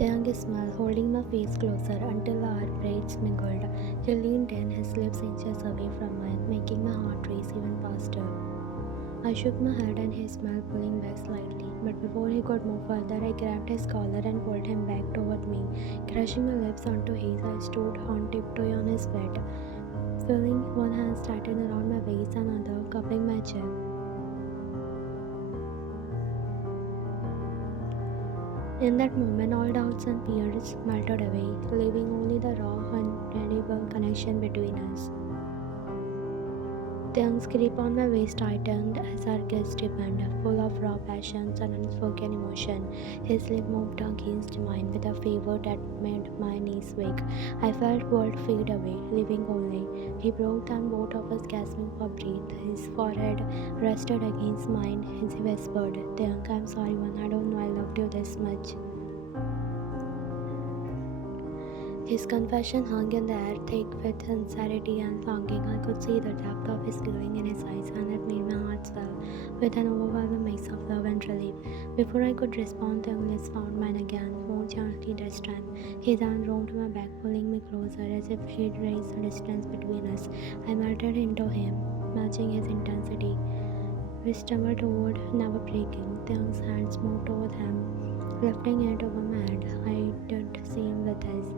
Taehyung smiled, holding my face closer until our braids mingled. He leaned in, his lips inches away from mine, making my heart race even faster. I shook my head and he smiled, pulling back slightly. But before he could move further, I grabbed his collar and pulled him back toward me. Crushing my lips onto his, I stood on tiptoe on his bed, feeling one hand tighten around my waist and another cupping my chest. In that moment, all doubts and fears melted away, leaving only the raw, undeniable connection between us. Taehyung's grip on my waist tightened as our kiss deepened, full of raw passions and unspoken emotion. His lip moved against mine with a fervor that made my knees wake. I felt world fade away, leaving only. He broke and both of us gasping for breath. His forehead rested against mine as he whispered, "Taehyung, I'm sorry, man. I don't know I loved you this much." His confession hung in the air, thick with sincerity and longing. I could see the depth of his feeling in his eyes, and it made my heart swell with an overwhelming mix of love and relief. Before I could respond, the lips found mine again, more gently this time. His hand roamed my back, pulling me closer as if he'd raised the distance between us. I melted into him, matching his intensity. We stumbled toward, never breaking. Taehyung's hands moved toward him, lifting it over my head. I did the same with his.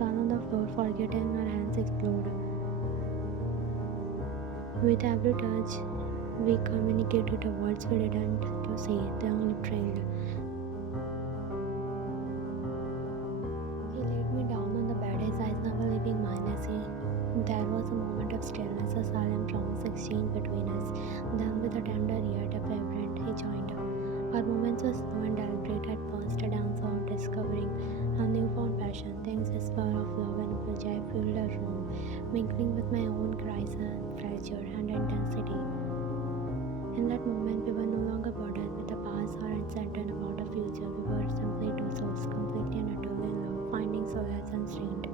Fell on the floor, forgetting our hands explode. With every touch, we communicated the words we didn't to say. Taehyung lip trailed. He laid me down on the bed, his eyes never leaving mine as he. There was a moment of stillness, a silent promise exchanged between us. Then, with a tender yet fervent, he joined. Our moments were slow and deliberate at first, a dance of discovering a newfound passion. Things whisper of love and apology filled the room, mingling with my own cries and pleasure and intensity. In that moment, we were no longer burdened with the past or uncertain about the future. We were simply two souls, completely and utterly in love, finding solace and strength.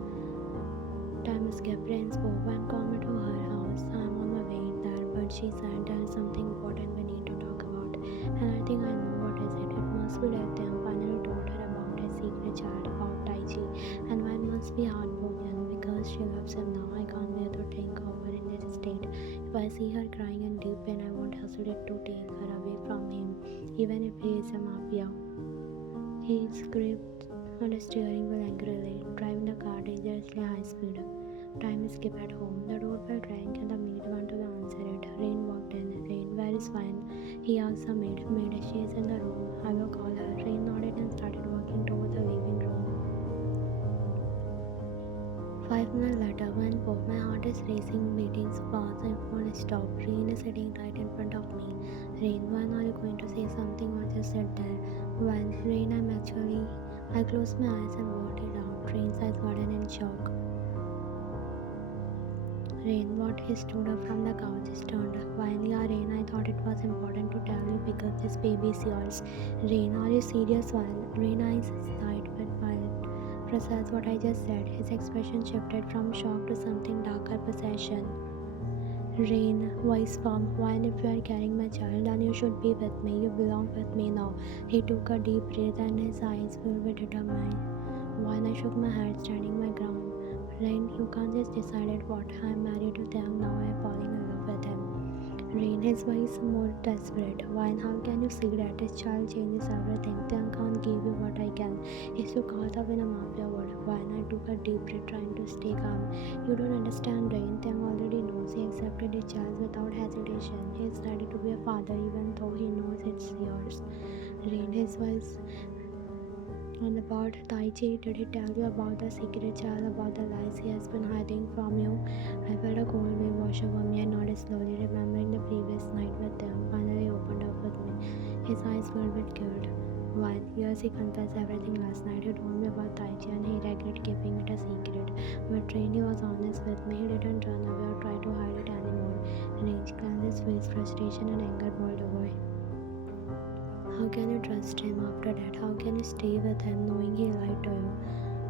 Time escaped, rain spoke, and called me to her house. I am on my way there, but she said there is something important we need to talk about. And I think I know what is it. It must be that Taehyung finally told her about his secret child, about Taechi, and mine must be heartbroken because she loves him now. I can't bear to think of her in this state. If I see her crying in deep pain, I won't hesitate to take her away from him, even if he is a mafia. He gripped on the steering wheel angrily, driving the car dangerously high speed. Time skipped at home. The doorbell rang and the maid went to answer it. Rain walked in. "Rain, where is Fine?" He asked the maid. "Maid, she is in the room. I will call her." Rain nodded and started walking toward the living room. 5 minutes later, when my heart is racing, beatings fast and won't stop. Rain is sitting right in front of me. "Rain, when are you going to say something or just sit there?" "Well, Rain, I closed my eyes and worked it out." Rain's eyes widened in shock. "Rain, what?" He stood up from the couch, turned. "Why, yeah, Rain, I thought it was important to tell you because this baby is yours." "Rain, are you serious?" Rain eyes sighed while processed what I just said. His expression shifted from shock to something darker, possession. "Rain, voice firm, Wine, if you are carrying my child, then you should be with me. You belong with me now." He took a deep breath and his eyes filled with determination. Wine, I shook my head, standing my ground. "Rain, you can't just decide it what. I am married to Taehyung now. I am falling in love with him." Rain, his voice more desperate. "Wine, how can you see that? His child changes everything. Taehyung can't give you what I can. He's so caught up in a mafia world." Wine, I took a deep breath, trying to stay calm. "You don't understand, Rain. Taehyung already knows. He accepted his child without hesitation. He is ready to be a father even though he knows it's yours." Rain, his voice and about Taechi, did he tell you about the secret child, about the lies he has been hiding from you? I felt a cold wave wash over me. I nodded slowly, remembering the previous night with them. Finally opened up with me, his eyes filled with guilt. "While yes, he confessed everything last night. He told me about Taechi and he regretted keeping it a secret. But Rain, he was honest with me. He didn't run away or try to hide it anymore." Range cleansed his face, frustration and anger boiled over. "How can you trust him after that? How can you stay with him knowing he lied to you?"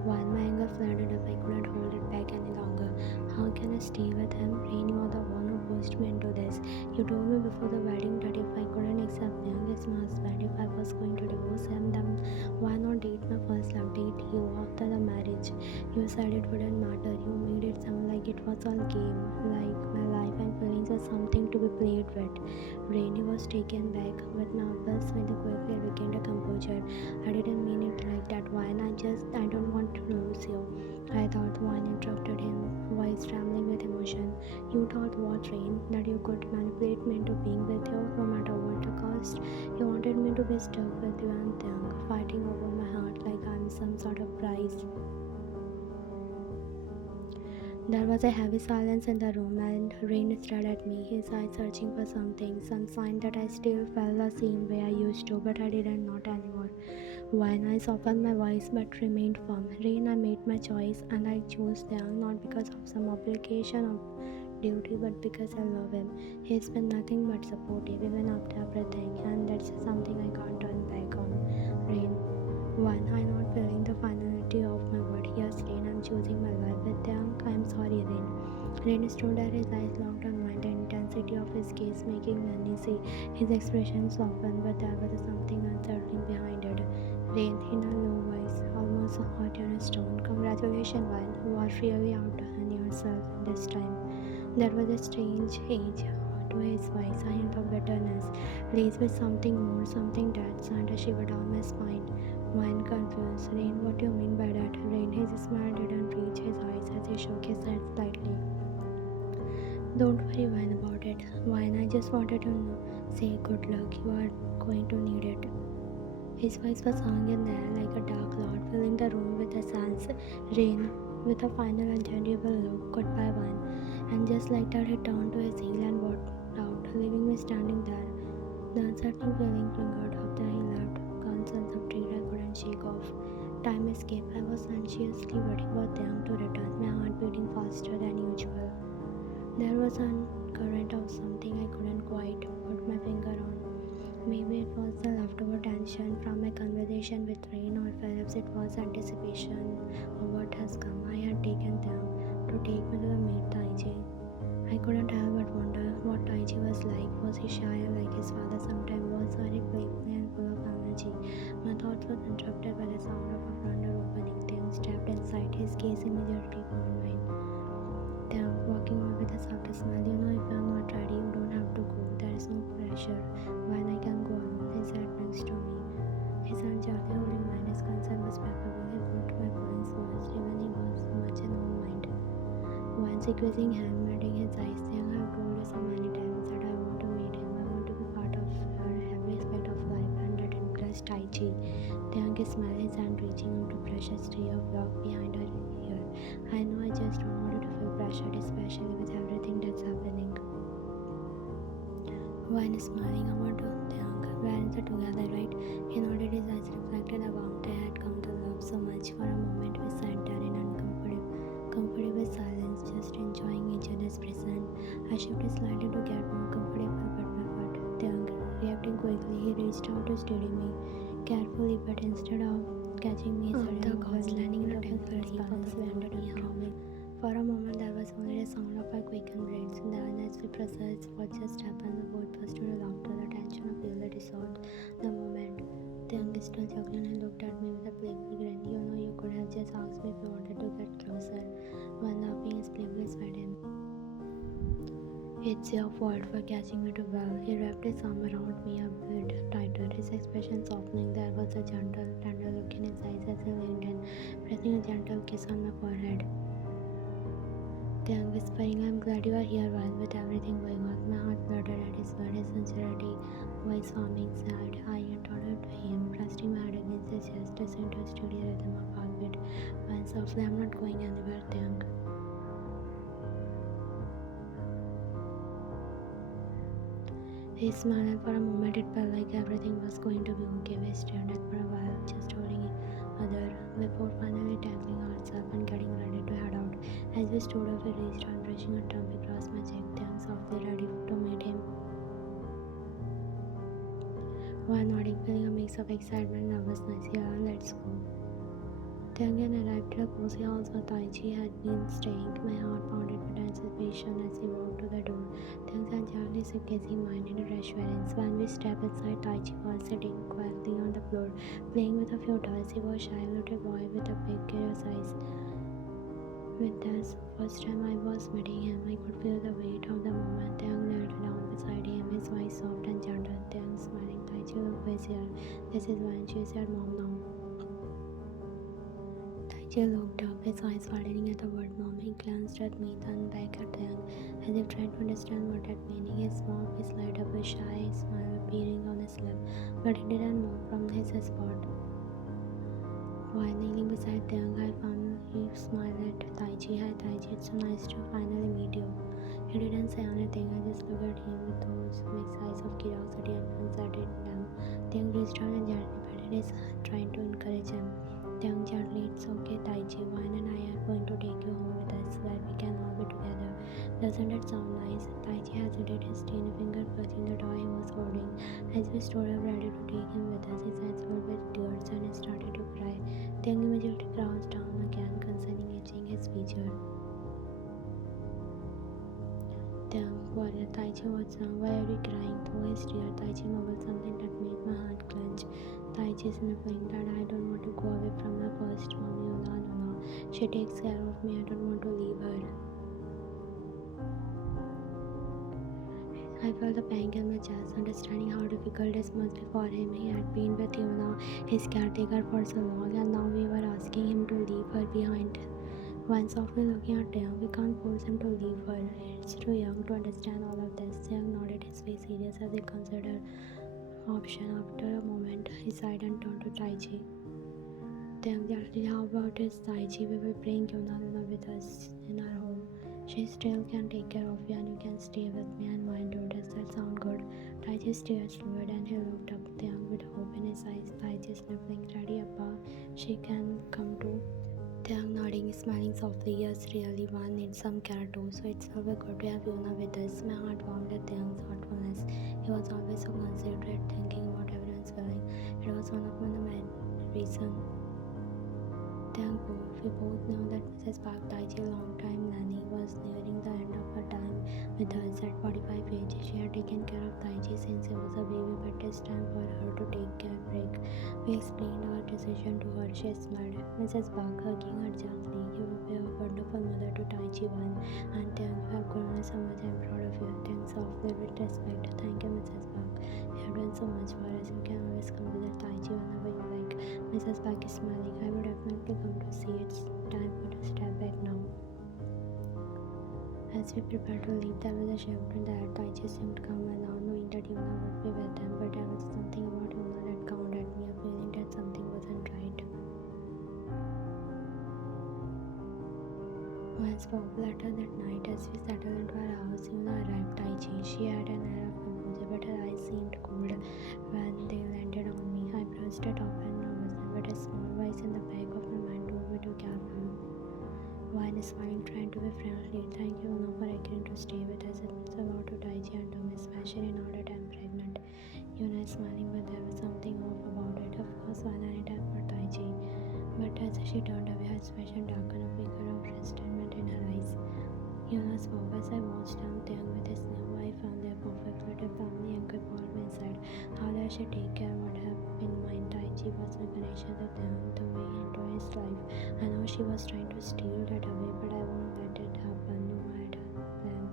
While my anger flooded up, I couldn't hold it back any longer. "How can I stay with him? Rain, you are the one who pushed me into this. You told me before the wedding that if I couldn't accept him as my husband, if I was going to divorce him, then why not date my first love, date said it wouldn't matter. You made it sound like it was all game, like my life and feelings were something to be played with. Rainy was taken back, but my outburst when they quickly regained a composure. I didn't mean it like that, Wine. I don't want to lose you. I thought Wine interrupted him, voice trembling with emotion. You thought what, Rain? That you could manipulate me into being with you no matter what the cost? You wanted me to be stuck with you and Taehyung, fighting over my heart like I'm some sort of prize. There was a heavy silence in the room, and Rain stared at me, his eyes searching for something, some sign that I still felt the same way I used to, but I didn't, not anymore. When I softened my voice but remained firm. Rain, I made my choice, and I chose Taehyung not because of some obligation or duty, but because I love him. He's been nothing but supportive, even after everything, and that's something I can't turn back on. Rain. One, I'm not feeling the finality of my word. Yes, Rain, I'm choosing my life with Taehyung. I'm sorry, Rain. Rain stood there, his eyes locked on mine, the intensity of his gaze making me uneasy. His expression softened, but there was something unsettling behind it. Rain, in a low voice, almost hot in his tone. Congratulations, Wine. You are really outdone yourself this time. There was a strange edge to his voice, a hint of bitterness, laced with something more, something that sent a shiver down my spine. Wine confused. Rain, what do you mean by that? Rain, his smile didn't reach his eyes as he shook his head slightly. Don't worry, Wine, about it. Wine, I just wanted to say good luck. You are going to need it. His voice was hung in the air like a dark cloud, filling the room with a sense. Rain, with a final untangible look, goodbye, Wine. And just like that, he turned to his heel and walked out, leaving me standing there. The uncertain feeling lingered after he left, concerns of dread I couldn't shake off. Time escaped. I was anxiously waiting for Taehyung to return, my heart beating faster than usual. There was a current of something I couldn't quite put my finger on. Maybe it was the leftover tension from my conversation with Rain, or perhaps it was anticipation of what has come. I had taken Taehyung to take me to the maid Taechi. I couldn't help but wonder what Taechi was like. Was he shy like his father sometimes was, or he playful and full of energy? My thoughts were interrupted by the sound of a front door opening. Taehyung stepped inside, his gaze immediately found mine. Taehyung, walking on with a soft smile. You know, if you are not ready, you don't have to go. There is no pressure. When I can go alone, he sat next to me. His hand gently holding mine, his concern was palpable. He put my feelings first, even he was much in own mind. Once squeezing him, meeting his eyes, Taehyung, I have told you so many times that I want to meet him. I want to be part of every aspect of life, and that includes Taechi. Taehyung smiled, his hand reaching out to brush a stray of lock behind her ear. I know, I just don't want you to feel pressured, especially with everything that's happening. When smiling, I want to Taehyung. We aren't together, right? He nodded, his eyes reflected the warmth I had come to love so much. For a moment, we sat there in uncomfortable silence, just enjoying each other's presence. I shifted slightly to get more comfortable, but my foot. Taehyung, reacting quickly, he reached out to steady me carefully, but instead of catching me, the gauze landing in a temporary balance landed on me. For a moment, there was only the sound of my quickened breaths. Then, as we processed what just happened, we both burst into laughter. The tension of easily dissolved the moment. Taehyung still chuckling and looked at me with a playful grin. You know, you could have just asked me if you wanted to get closer. While laughing, his playfully fed him. It's your fault for catching me too well. He wrapped his arm around me a bit tighter, his expression softening. There was a gentle, tender look in his eyes as he leaned in, pressing a gentle kiss on my forehead. Taehyung whispering, I'm glad you are here. While with everything going on, my heart fluttered at his word, his sincerity, voice warming side. I entered to him, resting my head against his chest, listening to a steady rhythm of heartbeat. When softly, I'm not going anywhere, Taehyung. He smiled, and for a moment it felt like everything was going to be okay. We stared at for a while, just holding each other, before finally tackling ourselves and getting ready to head out. As we stood up, we reached out, brushing a thumb across my cheek. Taehyung softly ready to meet him. While nodding, feeling a mix of excitement and nervousness. Yeah, let's go. Taehyung arrived at a cozy house where Taechi had been staying. My heart pounded with anticipation as he walked to the door. Taehyung gently shook his mind in reassurance. When we stepped inside, Taechi was sitting quietly on the floor, playing with a few toys. He was shy little boy with a big, curious eyes. With this first time I was meeting him, I could feel the weight of the moment. Taehyung knelt down beside him, his voice soft and gentle. Taehyung smiling. Taechi looked busier. This is when she said, "Mom now." Taechi looked up, his eyes widening at the word mom. He glanced at me, then back at Taehyung, as if trying to understand what that meaning. His mouth is light up, a shy smile appearing on his lip, but he didn't move from his spot. While kneeling beside Taehyung, I finally smiled at Taechi. "Hi Taechi, it's so nice to finally meet you." He didn't say anything. I just looked at him with those mixed eyes of curiosity and concern in them. Taehyung reached out and gently patted his hand, trying to encourage him. Taehyung gently, "It's okay Taechi, Wine and I are going to take you home with us where we can all be together. Doesn't it sound nice?" Taechi hesitated, his tiny finger clutching the toy he was holding. As we stood up ready to take him with us, his eyes filled with tears and he started to cry. Taehyung immediately crouched down again, concerning itching his feature. Taehyung worried Taechi, "What's wrong? Why are you crying?" Through his tears, Taechi mumbled something that made my heart clench. Taechi sniffling, "Dad, I don't want to go away from my first mom, Yuna. She takes care of me. I don't want to leave her." I felt the pang in my chest, understanding how difficult this must be for him. He had been with Yuna, his caretaker, for so long, and now we were asking him to leave her behind. When softly looking at Taehyung, "We can't force him to leave her. He's too young to understand all of this." Taehyung nodded, his face serious as he considered option. After a moment, he sighed and turned to Taechi. "Taehyung, gently, how about this, Taechi? We will bring Yuna with us in our home. She still can take care of you and you can stay with me and mine too. Does that sound good?" Taechi's tears flowed and he looked up at Taehyung with hope in his eyes. Taechi sniffling, "Ready, Appa? She can come too." Taehyung nodding, smiling softly. "Yes, really, one needs some care too, so it's always good to have Yuna with us." My heart warmed at Taehyung's thoughtfulness. He was always so considerate, thinking about everyone's feeling. It was one of the main reasons. Taehyung proved. We both knew that Mrs. Park, Taechi's long-time nanny, was nearing the end of her time with us. At 45 age, she had taken care of Taechi since he was a baby, but it's time for her to take a break. We explained our decision to her. She smiled. Mrs. Park, hugging her gently, "You will be a wonderful mother to Taechi one, and Taehyung, you have grown so much. I'm proud of you." Taehyung softly with respect, "Thank you, Mrs. Park. You have done so much for us. You can always come visit Taechi whenever you like." Mrs. Park is smiling. "I would definitely come to see. It's time for to step back now." As we prepared to leave, there was a shift in the air. Taechi seemed calm and now, knowing that Yuna would be with them, but there was something about Yuna that caught at me, a feeling that something wasn't right. When spoke later that night, as we settled into our house, Yuna arrived. Taechi. She had an air of composure, but her eyes seemed cold when they landed on me. I brushed it off and nervousness, but a small voice in the back of my mind told me to be careful. Wine smiling, trying to be friendly. "Thank you, Yuna, for agreeing to stay with us. It means a lot to Taechi and to me, especially now that I'm pregnant." Yuna is smiling, but there was something off about it. Of course, Wine anytime for Taechi. But as she turned away, her expression darkened, a figure of resentment in her eyes. Yuna spoke as I watched them. Taehyung with his new wife and their perfect little family anchor called me inside. How does she take care of what have been mine? Taechi was my connection to Taehyung, the way he enjoyed his life. I know she was trying to steal that away, but I won't let it happen, no matter plan.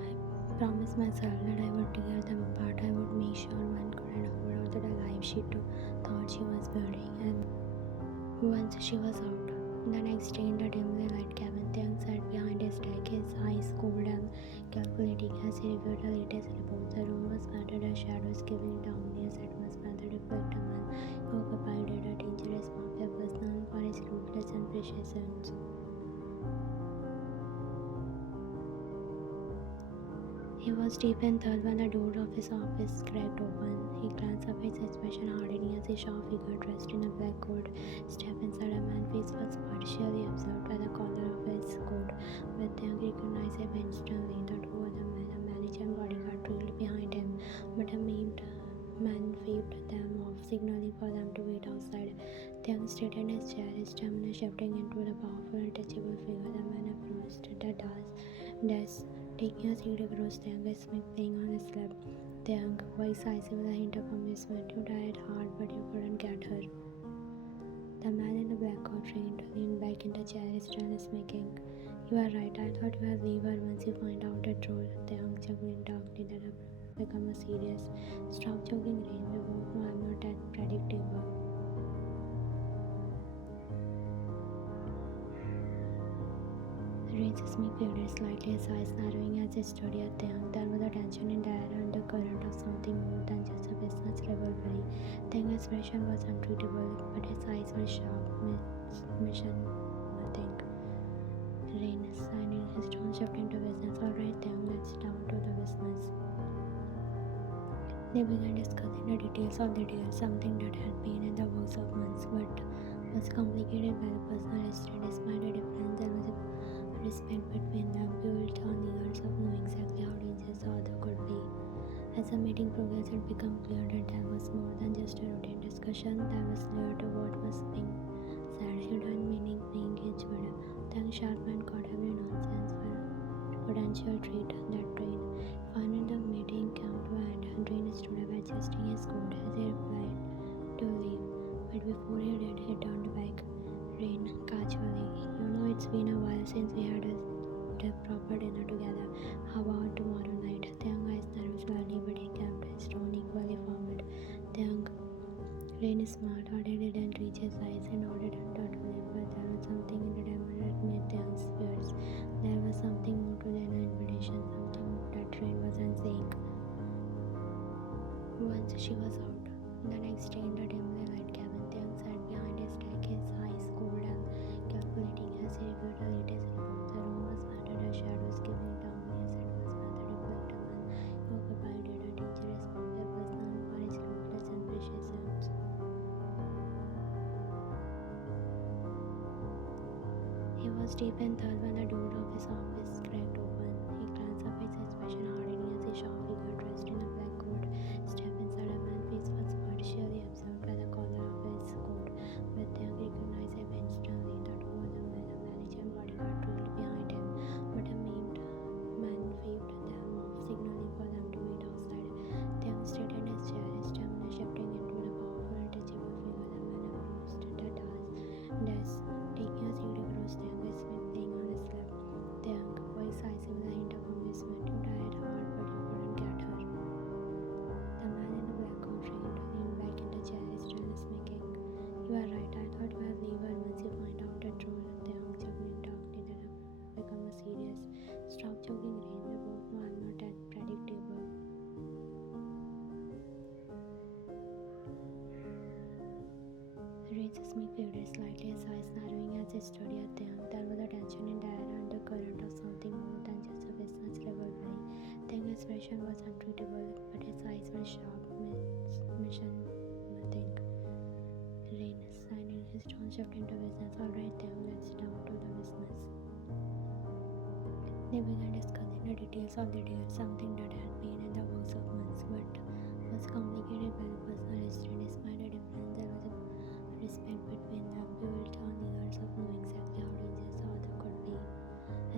I promised myself that I would tear them apart. I would make sure one couldn't hold on to the life she thought she was building. And once she was out, the next day in the dimly lit cabin, Taehyung sat behind his desk, his eyes cold and calculating as he reviewed the latest reports. The room was battered, the shadows giving down his atmosphere that reflected a man who occupied a dangerous mafia was known for his ruthless and precision. He was deep in thought when the door of his office cracked open. He glanced up, his expression hardening as he saw a figure dressed in a black coat step inside. A man's face was partially obscured by the collar of his coat, but Taehyung recognized him instantly. The two other men, a manager and bodyguard, trailed behind him, but a maimed man waved them off, signaling for them to wait outside. Taehyung stayed in his chair, his stamina shifting into the powerful, untouchable figure. The man approached the desk, taking a seat across Taehyung's mic playing on his lap. Taehyung, voice icy with a hint of amusement. "You tried hard, but you couldn't get her." The man in the black coat leaned back in the chair, still smirking. You are right, I thought you would leave her once you find out the truth. Taehyung chuckled darkly that have become a serious. Stop joking, Rain. We both know I'm not that predictable. Rain's smile faded slightly, his eyes narrowing as he studied at Taehyung. There was a tension in the air, undercurrent of something more than just a business rivalry. Taehyung's expression was untreatable, but his eyes were sharp. Mission, nothing. Rain sighed, his tone shifting to business. Alright, Taehyung, let's down to the business. They began discussing the details of the deal, something that had been in the works of months, but was complicated by the personal history. Despite the difference, there was a respect between them, built on years of knowing exactly how dangerous the other could be. As the meeting progressed, it became clear that there was more than just a routine discussion. There was layer to what was being said, hidden meaning being each word. Then Sharman caught every nonsense for a potential treat that train. Finally, the meeting came to an end, and Rain stood up adjusting his coat as he replied to leave. But before he did, he turned back. Rain, casually, you know it's been a while since we had a proper dinner together. How about tomorrow night? Taehyung eyes narrowed slightly, but he kept his tone equally formal. Taehyung, Rain smiled, but he didn't reach his eyes. He nodded thoughtfully, but there was something in the diamond that made Taehyung's fears. There was something more to than an invitation, something that Rain wasn't saying. Once she was out, the next day in the dimly light cabin, Taehyung sat behind his desk, his eyes cold and calculating as he reviewed the latest report. The room was matted as shadows giving down his head was by the reflective man who occupied it, a teacher responsible known for his ruthless and precious sounds. He was deep in thought when the door of his office cracked open. He glanced up, his expression hardening as he saw a figure dressed in a black coat step inside. A man's face was partially obscured by the collar of his coat, but Taehyung recognized him instantly. The two other men, a manager and bodyguard, trailed behind him, but a maimed man waved them off, signaling for them to wait outside. Taehyung stayed in his chair, his stamina shifting into the powerful, untouchable figure. The man approached the desk, taking a seat across Taehyung, his finger playing on his lap. Taehyung, voice icy with a hint of amusement. You tried hard, but you couldn't get her. The man in the black coat leaned back in the chair, still smirking. You are right, I thought you would leave her once you find out the truth. Taehyung chuckled darkly that have become a serious. Stop joking, Rain. We both know I'm not that predictable. Rain's smile faded slightly, his eyes narrowing as he studied at Taehyung. There was a tension in the air, undercurrent of something more than just a business rivalry. Taehyung's expression was untreatable, but his eyes were sharp. Mission, nothing. Rain sighed, his tone shifting to business. Alright, Taehyung, let's down to the business. They began discussing the details of the deal, something that had been in the works of months, but was complicated by the personal history. Despite the difference, there was a respect between them, built on years of knowing exactly how dangerous the other could be.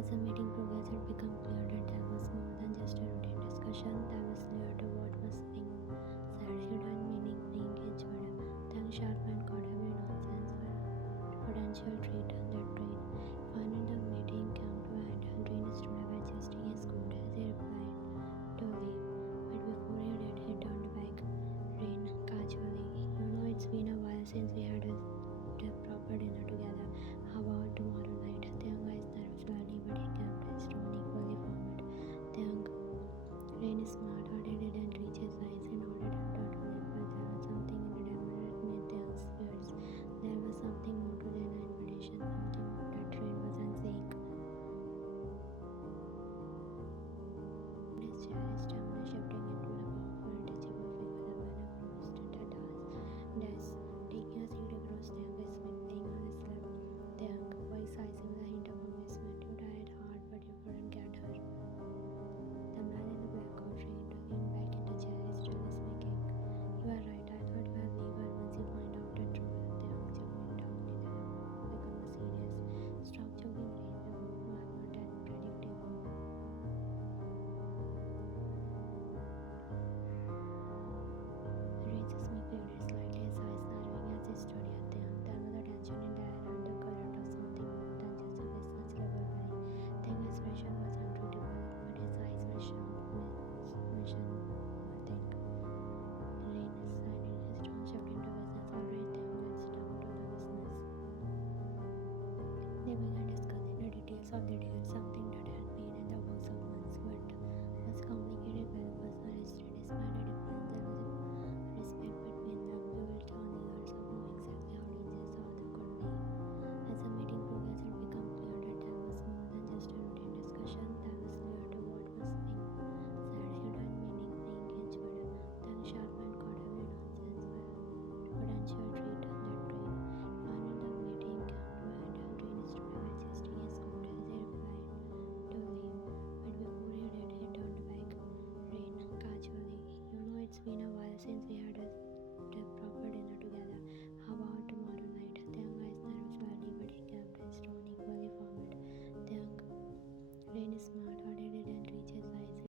As the meeting progressed, it became clear that there was more than just a routine discussion. There was layer to what was being said, hidden meaning being each word. Then Sharman caught every nonsense for a potential treat that train. Finally, the meeting came to an end, and Rain stood up adjusting his coat as he replied to leave. But before he did, he turned back. Rain, casually, you know it's been a while since we had a proper dinner together. How about tomorrow night? Taehyung eyes narrowed slightly, but he kept his tone equally formal. Taehyung, Rain smiled, but he didn't reach his eyes. He nodded thoughtfully, but there was something in the diamond that made Taehyung's fears. There was something more to than an invitation, something that Rain wasn't saying. His chair, his stamina shifting into the powerful, untouchable figure. The man approached the desk, taking a seat across of detail, something that had been in the works of months, but was communicated by the personal history. Despite the difference, there was a respect between them, built on years of knowing exactly how dangerous the other could be. As the meeting progressed, it became clear that there was more than just a routine discussion. There was layer to what was being said, hidden meaning being hinged, but then sharp and caught every nonsense by potential treat that tree. Finally, the meeting came to an end. Rain stood up, adjusting his coat as he replied to leave. But before he did, he turned back. Rain, casually, you know it's been a while since we had